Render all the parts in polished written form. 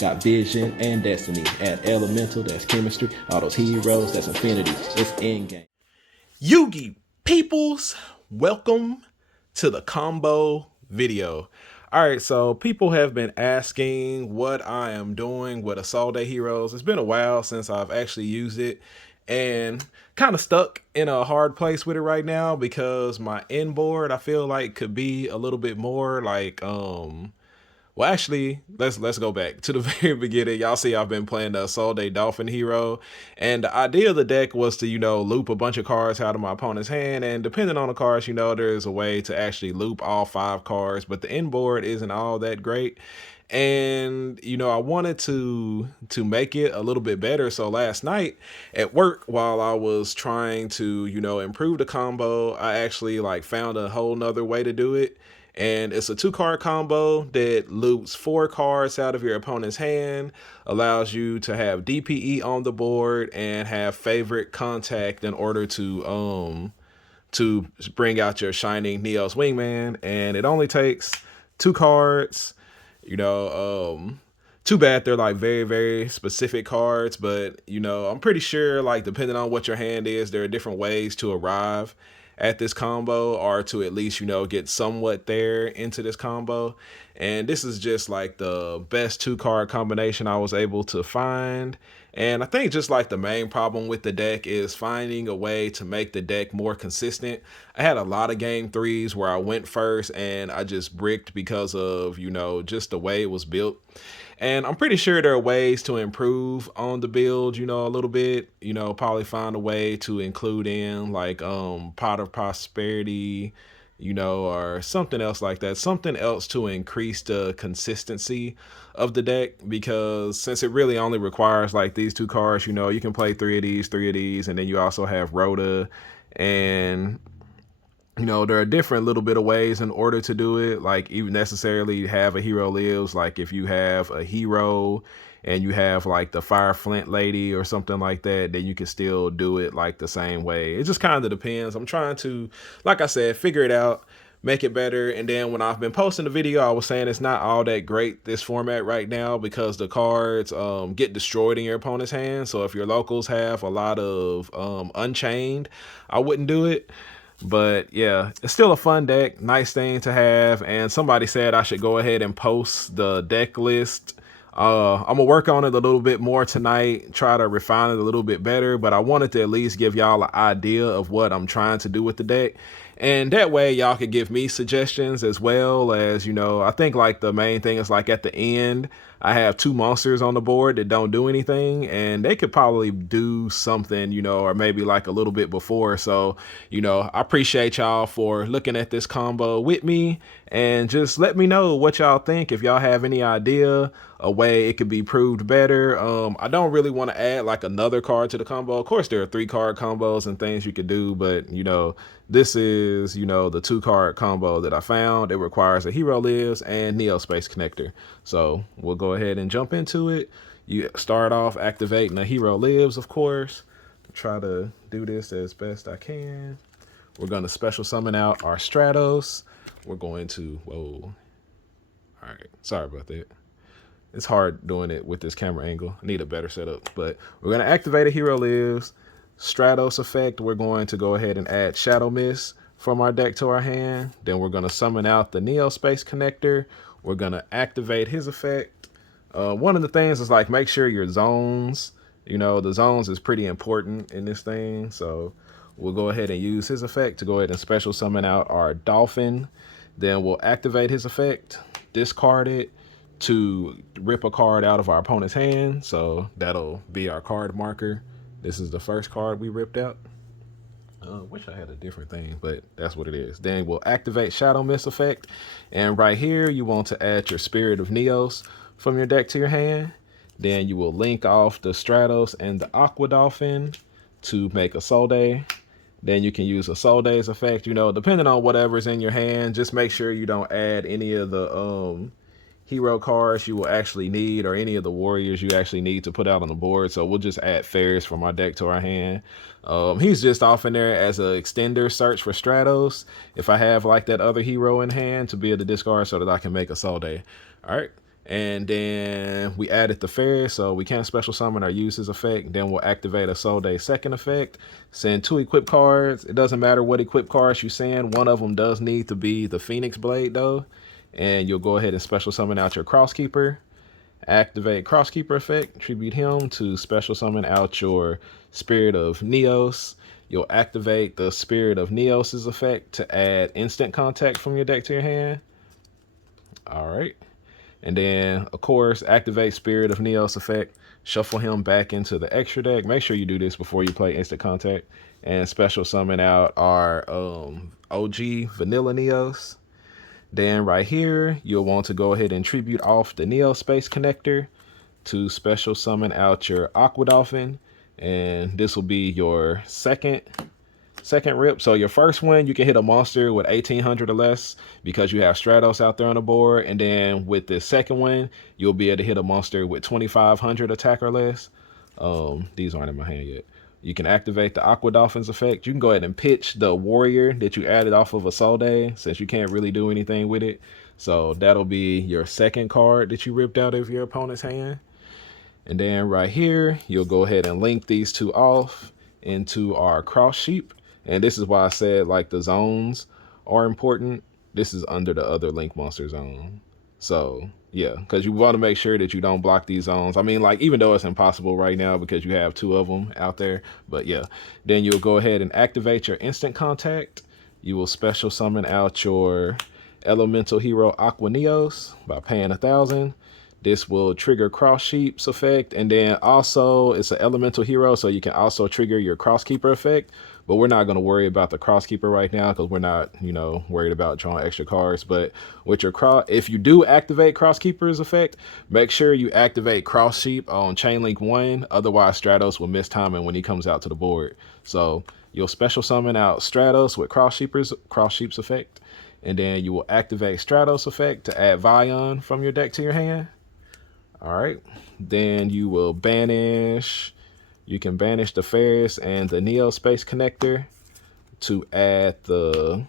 Got vision and destiny. Add elemental, that's chemistry. All those heroes, that's infinity. It's endgame. Yugi peoples, welcome to the combo video. All right, so people have been asking what I am doing with Isolde heroes. It's been a while since I've actually used it and kind of stuck in a hard place with it right now because my inboard I feel like could be a little bit more like well, actually, let's go back to the very beginning. Y'all see I've been playing the Isolde Dolphin hero, and the idea of the deck was to, loop a bunch of cards out of my opponent's hand, and depending on the cards, there's a way to actually loop all 5 cards, but the inboard isn't all that great. And I wanted to make it a little bit better. So last night at work, while I was trying to improve the combo, I actually found a whole nother way to do it. And it's a 2-card combo that loops 4 cards out of your opponent's hand, allows you to have DPE on the board and have favorite contact in order to bring out your shining Neos Wingman. And it only takes 2 cards. Too bad they're very, very specific cards, but I'm pretty sure depending on what your hand is, there are different ways to arrive at this combo or to at least get somewhat there into this combo. And this is just the best 2-card combination I was able to find. And I think just the main problem with the deck is finding a way to make the deck more consistent. I had a lot of game 3s where I went first and I just bricked because of just the way it was built. And I'm pretty sure there are ways to improve on the build, a little bit, probably find a way to include in Pot of Prosperity, or something else like that, something else to increase the consistency of the deck, because since it really only requires these 2 cards, you can play 3 of these, and then you also have Rhoda, and there are different little bit of ways in order to do it, even necessarily have a hero lives, if you have a hero and you have the Fire Flint lady or something like that, then you can still do it the same way. It just kind of depends. I'm trying to, like I said, figure it out, make it better. And then when I've been posting the video, I was saying it's not all that great, this format right now, because the cards get destroyed in your opponent's hand. So if your locals have a lot of Unchained, I wouldn't do it. But yeah, it's still a fun deck, nice thing to have. And somebody said I should go ahead and post the deck list. I'm gonna work on it a little bit more tonight, try to refine it a little bit better, but I wanted to at least give y'all an idea of what I'm trying to do with the deck. And that way y'all could give me suggestions, as well as, I think the main thing is at the end, I have 2 monsters on the board that don't do anything, and they could probably do something, or maybe a little bit before. So, I appreciate y'all for looking at this combo with me, and just let me know what y'all think. If y'all have any idea a way it could be proved better. I don't really want to add another card to the combo. Of course, there are 3-card combos and things you could do, but this is the 2-card combo that I found. It requires a hero lives and Neo Space Connector. So we'll go ahead and jump into it. You start off activating a hero lives, of course. Try to do this as best I can. We're going to special summon out our Stratos. We're going to, whoa. All right, sorry about that. It's hard doing it with this camera angle. I need a better setup, but we're going to activate a hero lives. Stratos effect, we're going to go ahead and add Shadow Mist from our deck to our hand. Then we're going to summon out the Neo Space Connector. We're going to activate his effect. One of the things is make sure your zones, the zones is pretty important in this thing. So we'll go ahead and use his effect to go ahead and special summon out our Dolphin. Then we'll activate his effect, discard it to rip a card out of our opponent's hand. So that'll be our card marker. This is the first card we ripped out. Wish I had a different thing, but that's what it is. Then we'll activate Shadow Mist effect. And right here, you want to add your Spirit of Neos from your deck to your hand. Then you will link off the Stratos and the Aqua Dolphin to make a Isolde. Then you can use a Isolde's effect, depending on whatever's in your hand. Just make sure you don't add any of the hero cards you will actually need, or any of the warriors you actually need to put out on the board. So we'll just add Ferris from our deck to our hand. He's just off in there as an extender search for Stratos. If I have that other hero in hand, to be able to discard so that I can make a Isolde. All right. And then we added the fairy, so we can't special summon or use his effect. Then we'll activate Isolde's second effect. Send 2 equip cards. It doesn't matter what equip cards you send. One of them does need to be the Phoenix Blade though. And you'll go ahead and special summon out your Crosskeeper. Activate Crosskeeper effect. Tribute him to special summon out your Spirit of Neos. You'll activate the Spirit of Neos' effect to add instant contact from your deck to your hand. All right. And then, of course, activate Spirit of Neos effect. Shuffle him back into the extra deck. Make sure you do this before you play instant contact. And special summon out our OG Vanilla Neos. Then right here, you'll want to go ahead and tribute off the Neo Space Connector to special summon out your Aqua Dolphin. And this will be your second rip. So your first one, you can hit a monster with 1800 or less because you have Stratos out there on the board. And then with the second one, you'll be able to hit a monster with 2500 attack or less. These aren't in my hand yet. You can activate the Aqua Dolphins effect. You can go ahead and pitch the warrior that you added off of Isolde since you can't really do anything with it. So that'll be your second card that you ripped out of your opponent's hand. And then right here, you'll go ahead and link these two off into our cross sheep. And this is why I said like the zones are important. This is under the other link monster zone. So yeah, because you want to make sure that you don't block these zones. I mean, like, even though it's impossible right now because you have 2 of them out there, but yeah, then you'll go ahead and activate your instant contact. You will special summon out your elemental hero Aqua Neos by paying 1,000. This will trigger Cross Sheep's effect, and then also it's an elemental hero, so you can also trigger your Crosskeeper effect. But we're not going to worry about the Crosskeeper right now because we're not, you know, worried about drawing extra cards. But with your if you do activate Crosskeeper's effect, make sure you activate Cross Sheep on Chainlink 1. Otherwise, Stratos will miss timing when he comes out to the board. So you'll special summon out Stratos with Cross Sheep's effect, and then you will activate Stratos effect to add Vion from your deck to your hand. All right, then you will banish. You can banish the Ferris and the Neo Space Connector to add the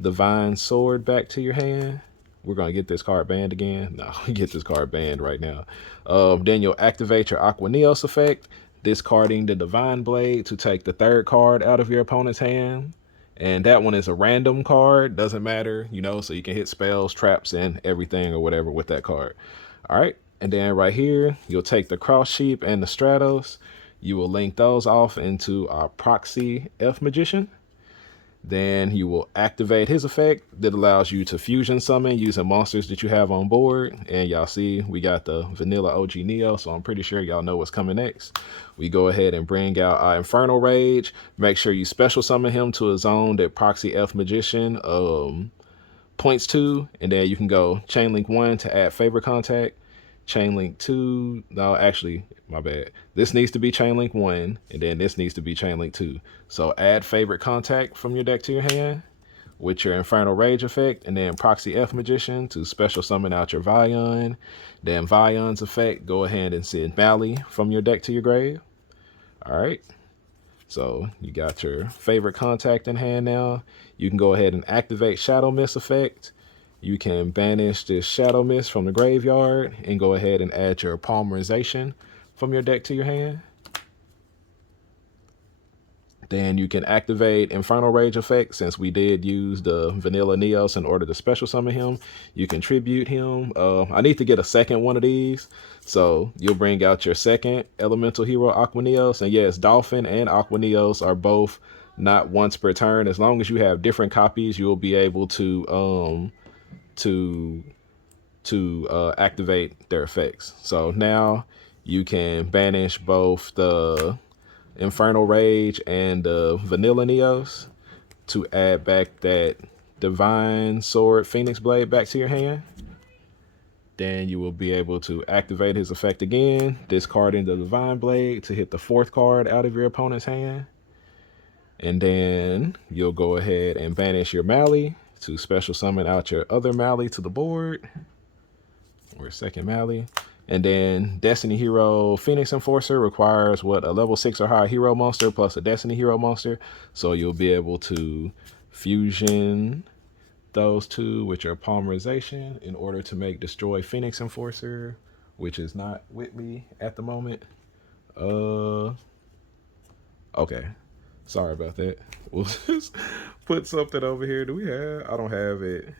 Divine Sword back to your hand. We're going to get this card banned again. No, get this card banned right now. Then you'll activate your Aqua Neos effect, discarding the Divine Blade to take the 3rd card out of your opponent's hand. And that one is a random card. Doesn't matter, you know, so you can hit spells, traps, and everything or whatever with that card. All right. And then right here, you'll take the Cross Sheep and the Stratos. You will link those off into our Proxy F Magician. Then you will activate his effect that allows you to fusion summon using monsters that you have on board. And y'all see we got the Vanilla OG Neo, so I'm pretty sure y'all know what's coming next. We go ahead and bring out our Infernal Rage. Make sure you special summon him to a zone that Proxy F Magician points to. And then you can go Chainlink 1 to add Favorite Contact. Chainlink 2, no, actually, my bad. This needs to be Chainlink 1, and then this needs to be Chainlink 2. So add Favorite Contact from your deck to your hand with your Infernal Rage effect, and then Proxy F Magician to special summon out your Vion. Then Vion's effect, go ahead and send Mally from your deck to your grave. All right. So you got your Favorite Contact in hand now. You can go ahead and activate Shadow Mist effect. You can banish this Shadow Mist from the graveyard and go ahead and add your Polymerization from your deck to your hand. Then you can activate Infernal Rage effect. Since we did use the Vanilla Neos in order to special summon him, you can tribute him. I need to get a second one of these. So you'll bring out your second elemental hero Aqua Neos. And yes, Dolphin and Aqua Neos are both not once per turn. As long as you have different copies, you'll be able to activate their effects. So now you can banish both the Infernal Rage and the Vanilla Neos to add back that Divine Sword Phoenix Blade back to your hand. Then you will be able to activate his effect again, discarding the Divine Blade to hit the 4th card out of your opponent's hand. And then you'll go ahead and banish your Mally to special summon out your other Mally to the board, or second Mally. And then Destiny Hero Phoenix Enforcer requires a level 6 or higher hero monster plus a Destiny Hero monster. So you'll be able to fusion those two with your polymerization in order to make Destroy Phoenix Enforcer, which is not with me at the moment. Okay, sorry about that. We'll just put something over here. Do we have? I don't have it.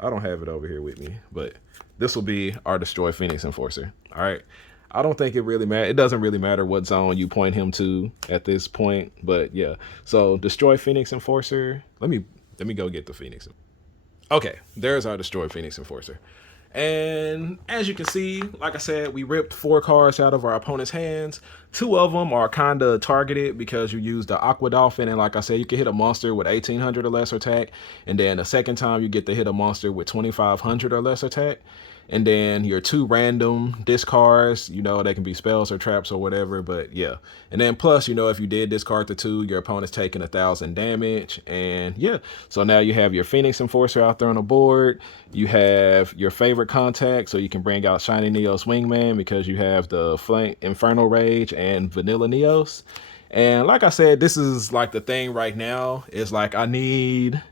I don't have it over here with me, but this will be our Destroy Phoenix Enforcer. All right. I don't think it really matters. It doesn't really matter what zone you point him to at this point, but yeah. So Destroy Phoenix Enforcer. Let me go get the Phoenix. Okay, there's our Destroy Phoenix Enforcer. And as you can see, like I said, we ripped 4 cards out of our opponent's hands. 2 of them are kind of targeted because you use the Aqua Dolphin, and like I said, you can hit a monster with 1800 or less attack, and then the second time you get to hit a monster with 2500 or less attack. And then your 2 random discards, you know, they can be spells or traps or whatever, but yeah. And then plus, you know, if you did discard the 2, your opponent's taking 1000 damage. And yeah, so now you have your Phoenix Enforcer out there on the board. You have your favorite contact, so you can bring out Shiny Neos Wingman because you have the Flank Infernal Rage and Vanilla Neos. And like I said, this is like the thing right now is like I need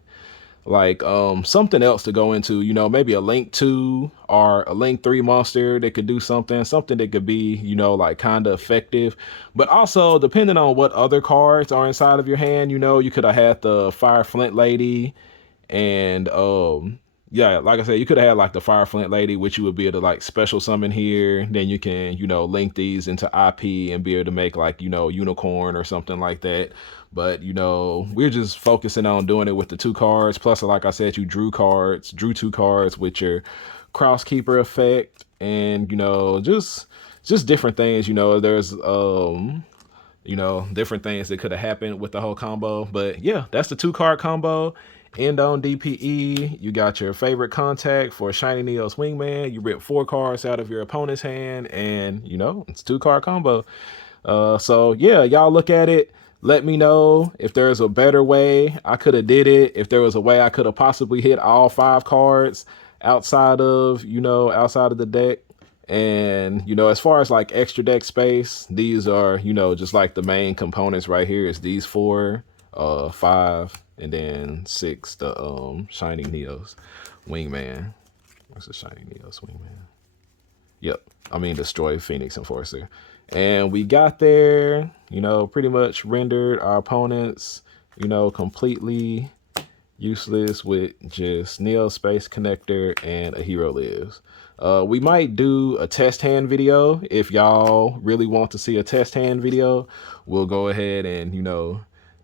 like something else to go into, you know, maybe a Link 2 or a Link 3 monster that could do something that could be, you know, like kind of effective. But also depending on what other cards are inside of your hand, you know, you could have had the Fire Flint Lady, and yeah, like I said, you could have had like the Fire Flint Lady, which you would be able to like special summon here. Then you can, you know, link these into IP and be able to make like, you know, Unicorn or something like that. But, you know, we're just focusing on doing it with the 2 cards. Plus, like I said, you drew 2 cards with your Crosskeeper effect, and, you know, just different things. You know, there's you know, different things that could have happened with the whole combo. But yeah, that's the 2-card combo. End on DPE, you got your favorite contact for Shiny Neos Wingman. You rip 4 cards out of your opponent's hand, and, you know, it's 2-card combo. So yeah, y'all look at it. Let me know if there's a better way I could have did it. If there was a way I could have possibly hit all 5 cards outside of, you know, outside of the deck. And, you know, as far as like extra deck space, these are, you know, just like the main components right here is these 4, 5, and then 6, the Shiny Neos Wingman. Where's the Shiny Neos Wingman? Yep, I mean Destroy Phoenix Enforcer. And we got there, you know, pretty much rendered our opponents, you know, completely useless with just Neo Space Connector and a Hero Lives. We might do a test hand video. If y'all really want to see a test hand video, we'll go ahead and, you know,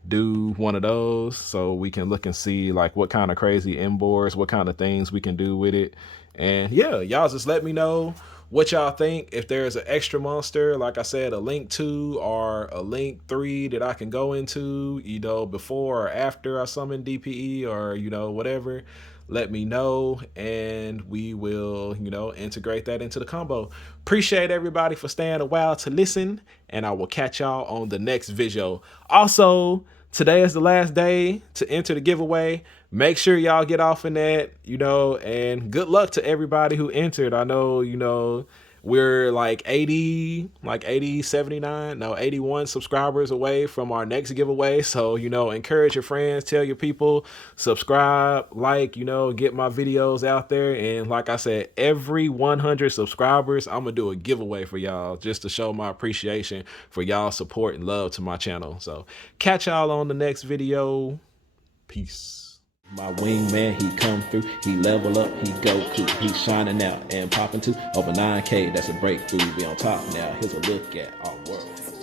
do one of those so we can look and see like what kind of crazy inboards, what kind of things we can do with it. And yeah, y'all just let me know what y'all think. If there's an extra monster, like I said, a Link 2 or a Link 3 that I can go into, you know, before or after I summon DPE or, you know, whatever, let me know and we will, you know, integrate that into the combo. Appreciate everybody for staying a while to listen, and I will catch y'all on the next video. Also, today is the last day to enter the giveaway. Make sure y'all get off in that, you know, and good luck to everybody who entered. I know, you know, we're like 80, 79, no, 81 subscribers away from our next giveaway. So, you know, encourage your friends, tell your people, subscribe, like, you know, get my videos out there. And like I said, every 100 subscribers, I'm gonna do a giveaway for y'all just to show my appreciation for y'all support and love to my channel. So catch y'all on the next video. Peace. My wingman, he come through, he level up, he Goku, he shining out and popping to over 9K, that's a breakthrough, we on top now, here's a look at our world.